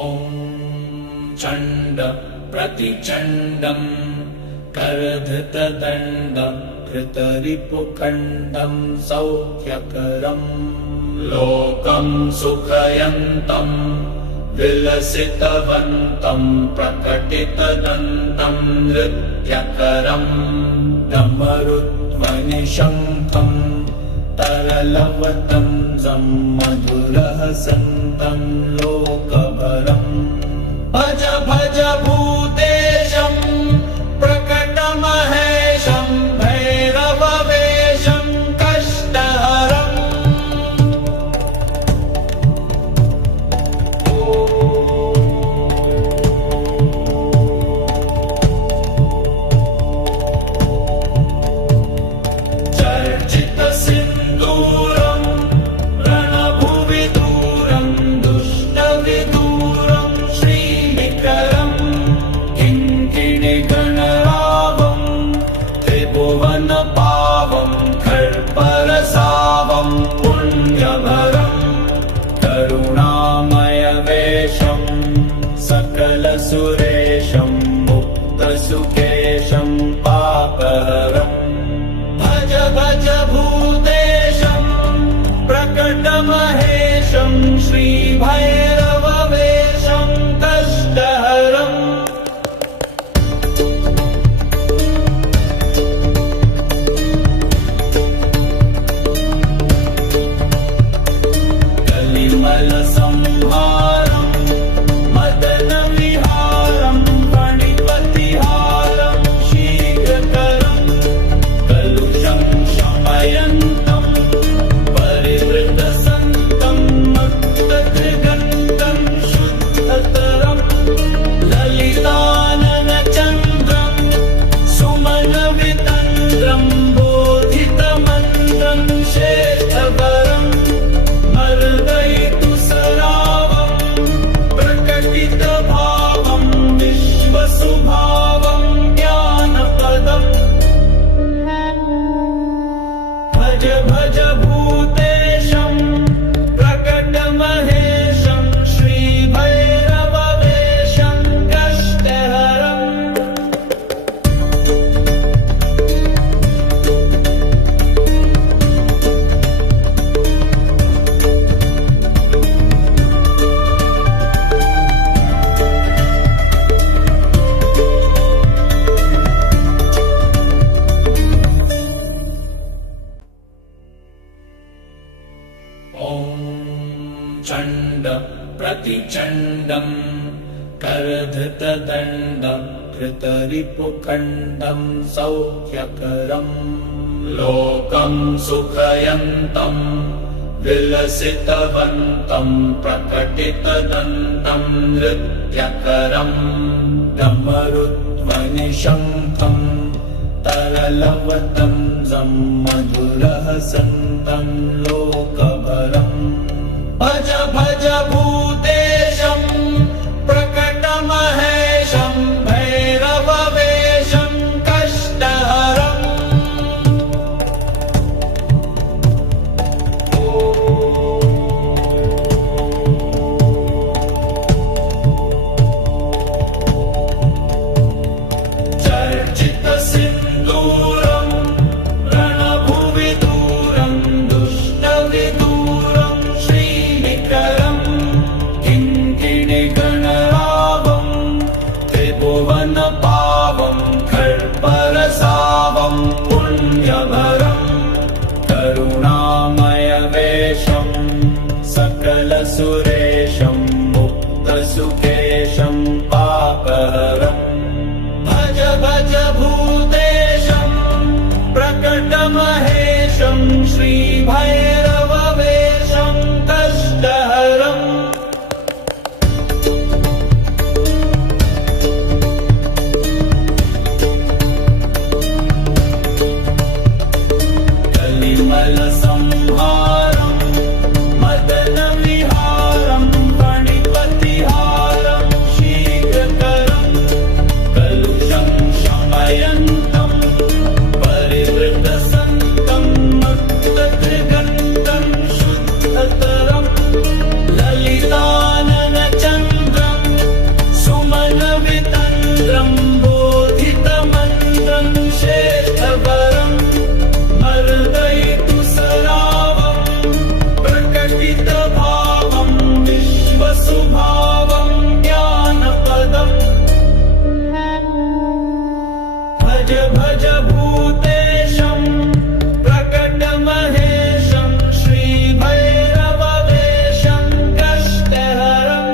ॐ चण्ड प्रतिचण्डं करधृतदण्डं कृतरिपुखण्डं सौख्यकरं लोकं सुखयन्तं विलसितवन्तं प्रकटितदन्तं नृत्यकरं डमरुध्वनिशङ्खं तरलवदंसं मधुरहसन्तं लोकभरं भज भज भूतेशं प्रकटमहेशं भैरववेशं कष्टहरम् चर्चितसिन्दूरं रणभुवि दूरं दुष्टविदूरं श्रीविक्रमं किङ्किणिगणरावं त्रिभुवनपावं खर्परसावं पुण्यभरं करुणामयवेशं सकलसुरेशं मुक्तसुकेशं पापहरम् भज भज भूतेशं प्रकटमहेशं श्रीभैरववेशं कष्टहरम् कलिमलसंहारं मदनविहारं फणिपतिहारं शीघ्रकरं कलुषं शमयन्तं परिवृतसन्तं मत्तकृगन्तं शुद्धतरं ललिताननचन्द्रं सुमनवितन्द्रं बोधितमन्त्रं श्रेष्ठवरं मर्दयितुसरावं प्रकटितभावं विश्वसुभावं ज्ञानपदम् भज भज भूतेशं प्रकटमहेशं श्रीभैरववेशं कष्टहरम् ॐ चण्ड प्रतिचण्डं करधृतदण्डं कृतरिपुखण्डं सौख्यकरं लोकं सुखयन्तं विलसितवन्तं प्रकटितदन्तं नृत्यकरं डमरुध्वनिशङ्खं तरलवदंसं मधुरहसन्तं लोकभरं भज भज भूतेशं प्रकटमहेशं भैरववेशं कष्टहरम् चर्चितसिन्दूरं रणभुवि दूरं दुष्टविदूरं श्रीविक्रमं किङ्किणिगणरावं त्रिभुवनपावं खर्परसावं पुण्यभरं करुणामयवेशं सकलसुरेशं मुक्तसुकेशं पापहरम् भज भज भूतेशं प्रकटमहेशं श्रीभैरववेशं कष्टहरम् कलिमलसंहारं मदनविहारं फणिपतिहारं शीघ्रकरं कलुषं शमयन्तं परिवृतसन्तं मत्तकृगन्तं विश्वसुभावं ज्ञानपदम् भज भज भूतेशं प्रकटमहेशं श्रीभैरववेशं कष्टहरम्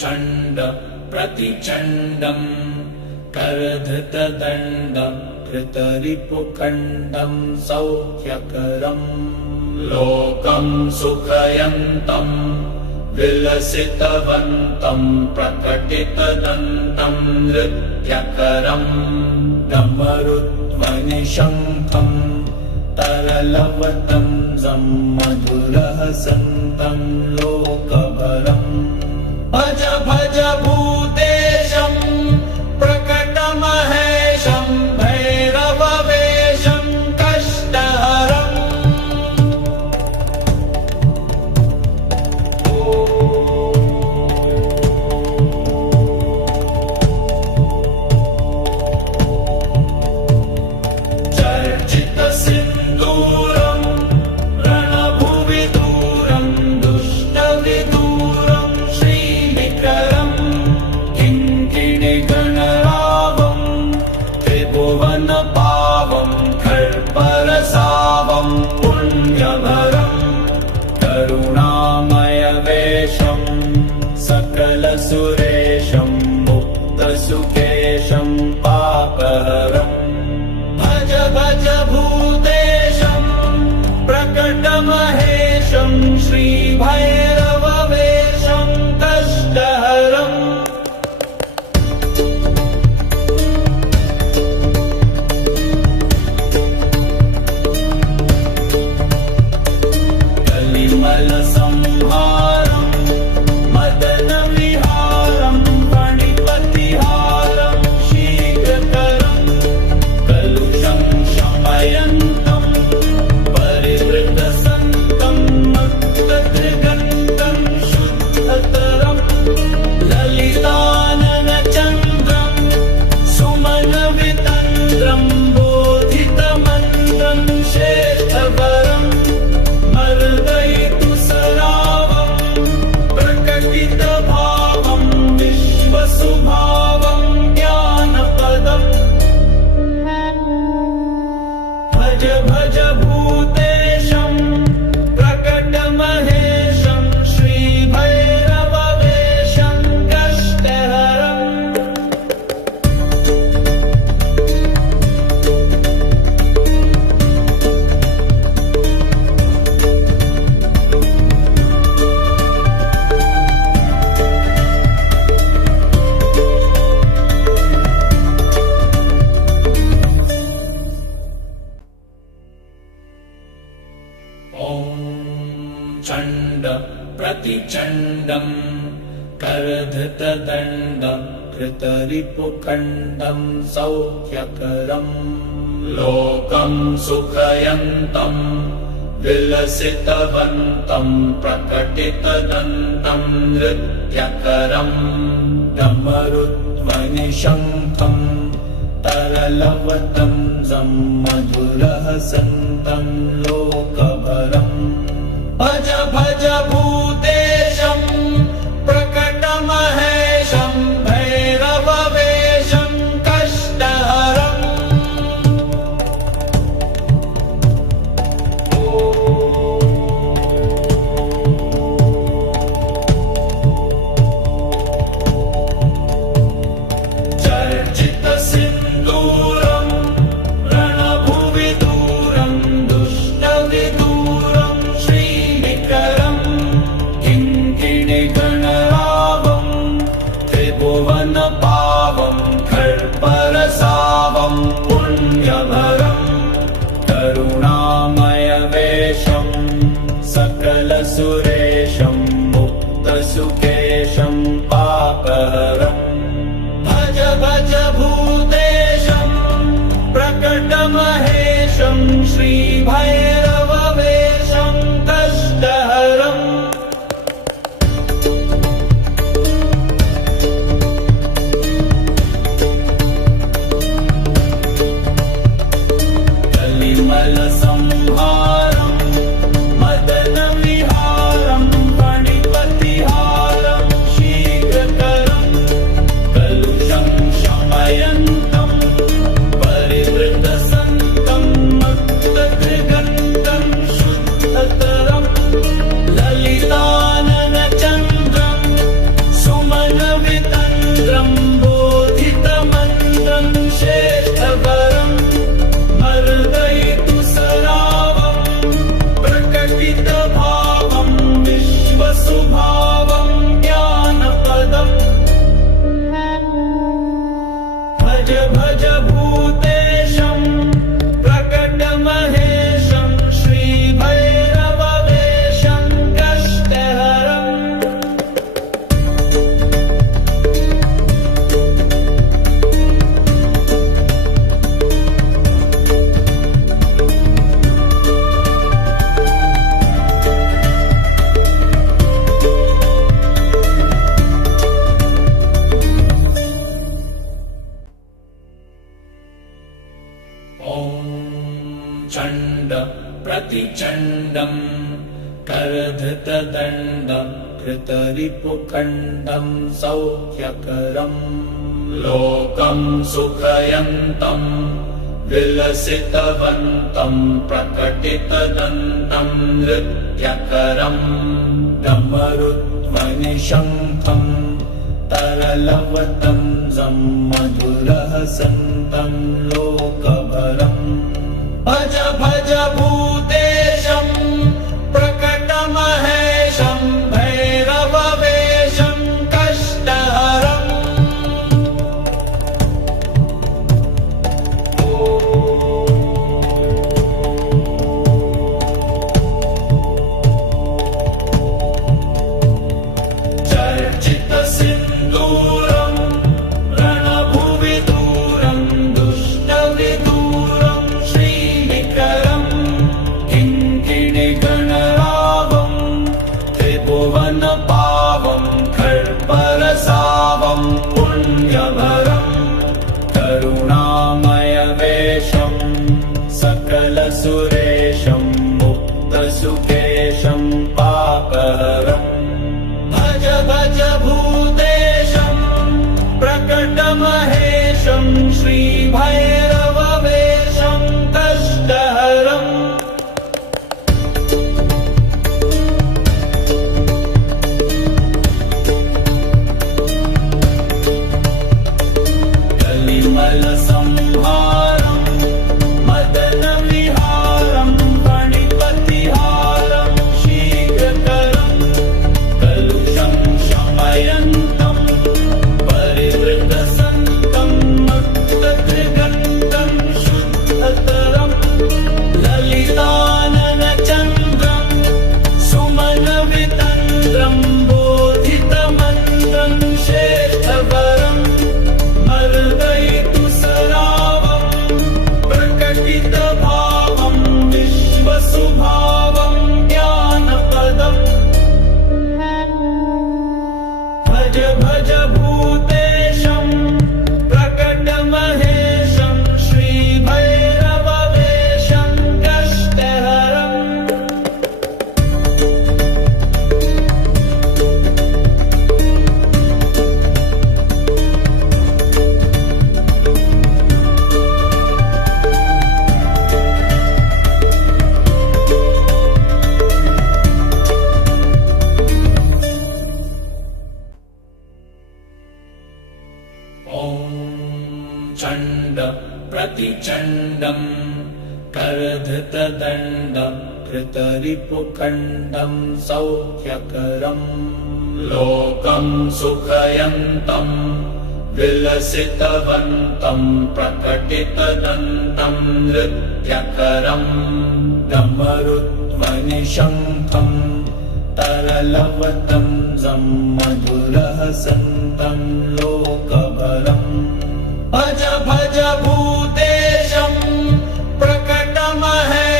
चण्ड प्रतिचण्डं करधृतदण्डं धृतरिपुखण्डं सौख्यकरं लोकं सुखयन्तं विलसितवन्तं प्रकटितदन्तं नृत्यकरं डमरुध्वनिशङ्खं तरलवदंसं मधुरहसन्तं लोकभरम् भज भज भूतेशं प्रकटमहेशं भैरववेशं कष्टहरम् चर्चितसिन्दूरं रणभुवि दूरं दुष्टविदूरं श्रीविक्रमं किङ्किणिगणरावं त्रिभुवनपावं खर्परसावं पुण्यभरं करुणामयवेशं सकलसुरेशं मुक्तसुकेशं पापहरम् भज भज भूतेशं प्रकटमहेशं श्रीभैरववेशं कष्टहरम् कलिमलसंहारं मदनविहारं फणिपतिहारं शीघ्रकरं कलुषं शमयन्तं परिवृतसन्तं मुक्तत्रिगन्तं शुद्धतरं ललिताननचन्द्रं सुमनवितन्द्रं बोधितमन्त्रं श्रेष्ठवरं मर्दयितु सरावं प्रकटितभावं विश्वसुभावं ज्ञानपदम् भज भज भूतेशं प्रकटमहेशं श्रीभैरववेशं कष्टहरम् चण्ड प्रतिचण्डं करधृतदण्डं धृतरिपुखण्डं सौख्यकरं लोकं सुखयन्तं विलसितवन्तं प्रकटितदन्तं नृत्यकरं डमरुध्वनिशङ्खं तरलवदंसं मधुरहसन्तं लोकभरम् भज भज भूतेशं प्रकटमहेशं भैरववेशं कष्टहरम् चर्चितसिन्दूरं रणभुवि दूरं दुष्टविदूरं श्रीविक्रमं किङ्किणिगणरावं त्रिभुवनपावं खर्परसावं पुण्यभरं करुणामयवेशं सकलसुरेशं मुक्तसुकेशं पापहरम् भज भज भूतेशं श्रीभैरववेषं कष्टहरम् कलिमलसंहारं मदनविहारं फणिपतिहारं शीघ्रकरं कलुषं शमयन्तं परिवृतसन्तं मुक्तगन्धं शुद्धतरं ललिताननचन्द्रं सुमनवितन्द्रं बोधितमन्द्रं श्रेष्ठवरम् मर्दयितु सरावं प्रकटितभावं विश्वसुभावं ज्ञानपदम् भज भज भूतेशं प्रकटमहेशं श्रीभैरववेषं कष्टहरम् चण्ड प्रतिचण्डं करधृतदण्डं कृतरिपुखण्डं सौख्यकरं लोकं सुखयन्तं विलसितवन्तं प्रकटितदन्तं नृत्यकरं डमरुध्वनिशङ्खं तरलवदंसं मधुरहसन्तं लोकभरम् भज भज भूतेशं प्रकटमहेशं भैरववेषं कष्टहरम् चर्चितसिन्दूरं रणभुवि दूरं दुष्टविदूरं श्रीनिकरं किङ्किणिगणरावं त्रिभुवनपावं खड्गरसावं पुण्यभरं करुणामयवेषं सकलसुरेशं मुक्तसुकेशं पापहरम् भज भज भूतेशं प्रकटमहेशं श्रीभैरववेषं कष्टहरम् कलिमलसंहारं मदनविहारं फणिपतिहारं शीघ्रकरं कलुषं शमयन्तं परिवृतसन्तं मुक्तगन्धं शुद्धतरं ललिताननचन्द्रं सुमनवितन्द्रं बोधितमन्द्रं श्रेष्ठवरम् मर्दयितु सरावं प्रकटितभावं विश्वसुभावं ज्ञानपदम् भज भज भूतेशं प्रकटमहेशं श्रीभैरववेषं कष्टहरम् चण्ड प्रतिचण्डं करधृतदण्डं कृतरिपुखण्डं सौख्यकरं लोकं सुखयन्तं विलसितवन्तं प्रकटितदन्तं नृत्यकरं डमरुध्वनिशङ्खं तरलवदंसं मधुरहसन्तं लोकभरम् भज भज भूतेशं प्रकटमहेशं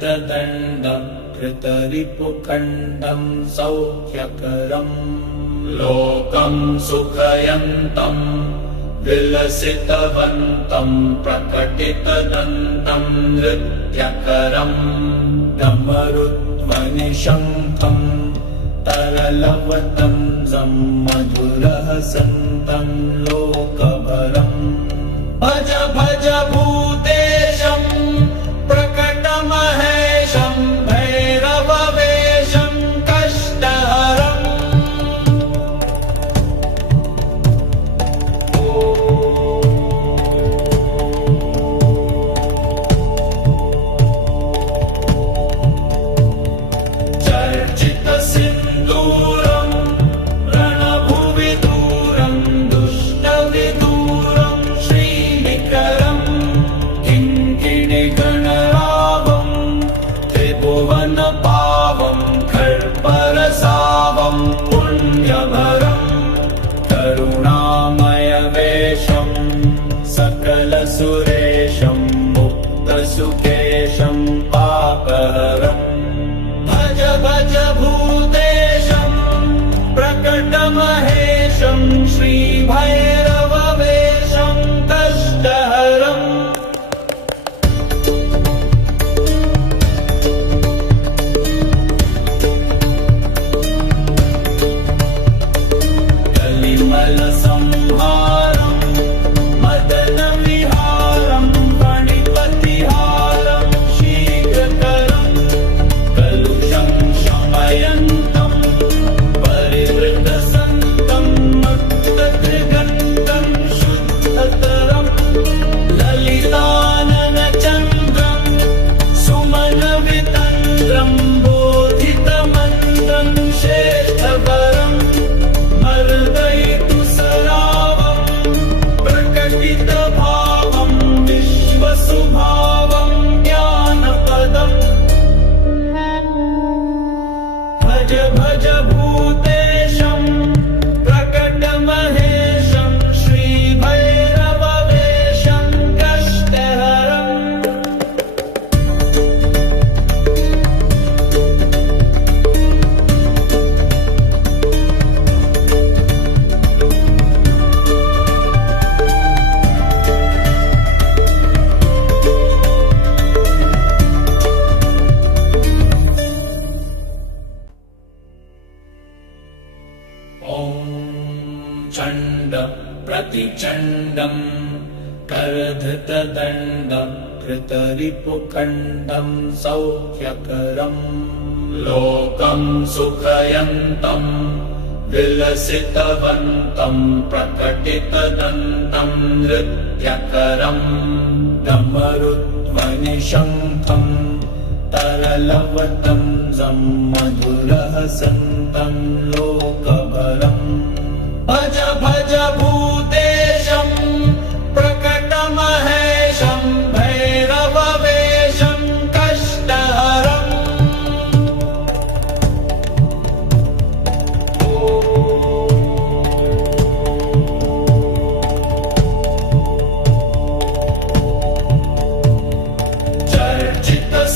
धृतदण्डं कृतरिपुखण्डं सौख्यकरम् लोकं सुखयन्तं विलसितवन्तं प्रकटितदन्तं नृत्यकरम् डमरुध्वनिशङ्खं तरलवदंसं मधुरहसन्तं लोकभरम् भज भज भूतेशं प्रकटमहेशं भैरववेशं कष्टहरम् चर्चितसिन्दूरं रणभुवि दूरं दुष्टविदूरं श्रीनिकरं किङ्किणिगणरावं त्रिभुवनपावं खर्परसावं पुण्यभरं करुणामयवेशं सकलसुरेशं मुक्तसुकेशं पापहरम् भज भज भूतेशं प्रकटमहेशं श्रीभैरववेशं कष्टहरम् कलिमलसंहारं मदनविहारं फणिपतिहारं शीघ्रकरम् कलुषं शमयन्तं परिवृतसन्तं मुक्तत्रिगन्तं शुद्धतरं ललिताननचन्द्रं सुमनवितन्द्रं बोधितमन्द्रं श्रेष्ठवरं मर्दयितु सरावं प्रकटितभावं विश्वसुभावं ज्ञानपदम् भज भज भूतेशं प्रकटमहेशं श्रीभैरववेशं कष्टहरम् ॐ चण्ड प्रतिचण्डं करधृतदण्डं कृतरिपुखण्डं सौख्यकरम् लोकं सुखयन्तं विलसितवन्तं प्रकटितदन्तं नृत्यकरम् डमरुध्वनिशङ्खं तरलवदंसं मधुरहसन्तं लोकभरम् भज भज भूतेशं प्रकटमहेशं भैरववेशं कष्टहरम्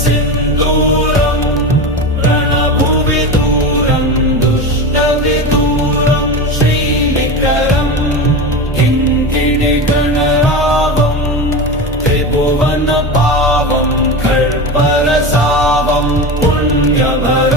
चर्चितसिन्दूरं रणभुवि दूरं दुष्टविदूरं श्रीनिकरं किङ्किणिगणरावं त्रिभुवनपावं खर्परसावं पुण्यभरम्